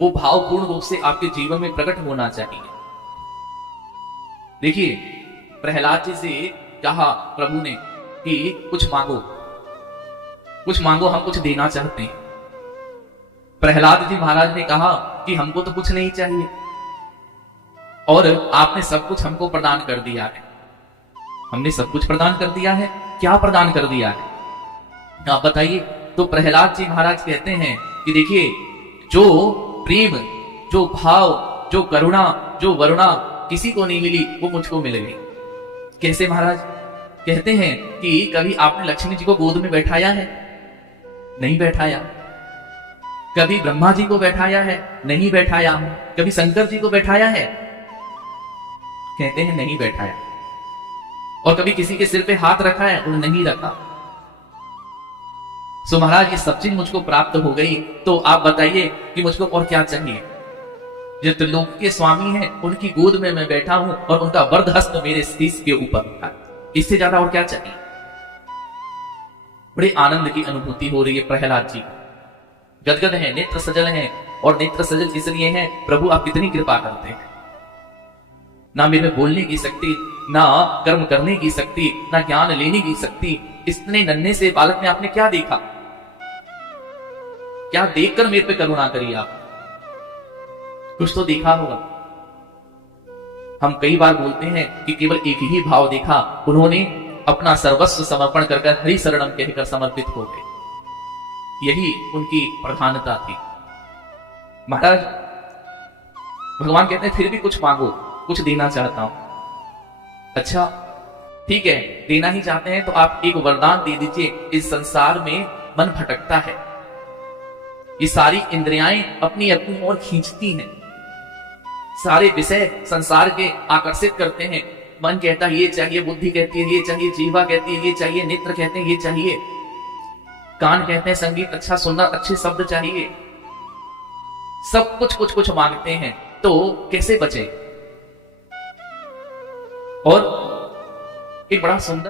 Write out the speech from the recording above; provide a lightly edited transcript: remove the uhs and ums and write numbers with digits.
वो भावपूर्ण रूप से आपके जीवन में प्रकट होना चाहिए। देखिए, प्रहलाद जी से कहा प्रभु ने कि कुछ मांगो, कुछ मांगो, हम कुछ देना चाहते हैं। प्रहलाद जी महाराज ने कहा कि हमको तो कुछ नहीं चाहिए और आपने सब कुछ हमको प्रदान कर दिया है। हमने सब कुछ प्रदान कर दिया है, क्या प्रदान कर दिया है आप बताइए। तो प्रहलाद जी महाराज कहते हैं कि देखिए, जो प्रेम, जो भाव, जो करुणा, जो वरुणा किसी को नहीं मिली वो मुझको मिल गई। कैसे महाराज? कहते हैं कि कभी आपने लक्ष्मी जी को गोद में बैठाया है? नहीं बैठाया। कभी ब्रह्मा जी को बैठाया है? नहीं बैठाया। कभी शंकर जी को बैठाया है? कहते हैं नहीं बैठाया। और कभी किसी के सिर पे हाथ रखा है? और नहीं रखा। सो महाराज, ये सब चीज मुझको प्राप्त हो गई, तो आप बताइए कि मुझको और क्या चाहिए। जो त्रिलोक के स्वामी हैं, उनकी गोद में मैं बैठा हूं और उनका वरद हस्त मेरे शीश के ऊपर था। इससे ज्यादा और क्या चाहिए? बड़े आनंद की अनुभूति हो रही है प्रहलाद जी। गदगद है, नेत्र सजल है। और नेत्र सजल इसलिए है, प्रभु आप कितनी कृपा करते हैं। ना मेरे बोलने की शक्ति, ना कर्म करने की शक्ति, ना ज्ञान लेने की शक्ति। इतने नन्हे से बालक में आपने क्या देखा? क्या देखकर मेरे पे करुणा करी आप? कुछ तो देखा होगा। हम कई बार बोलते हैं कि केवल एक ही भाव देखा, उन्होंने अपना सर्वस्व समर्पण कर हरि शरणम कहकर समर्पित हो गए। यही उनकी प्रधानता थी। महाराज, भगवान कहते हैं फिर भी कुछ मांगो, कुछ देना चाहता हूं। अच्छा ठीक है, देना ही चाहते हैं तो आप एक वरदान दे दीजिए। इस संसार में मन भटकता है, ये सारी इंद्रियाएं अपनी अपनी ओर खींचती हैं, सारे विषय संसार के आकर्षित करते हैं। मन कहता है ये चाहिए, बुद्धि कहती है ये चाहिए, जीवा कहती है ये चाहिए, नेत्र कहते हैं ये चाहिए, कान कहते हैं संगीत अच्छा सुनना, अच्छे शब्द चाहिए। सब कुछ कुछ कुछ मांगते हैं, तो कैसे बचे? और एक बड़ा सुंदर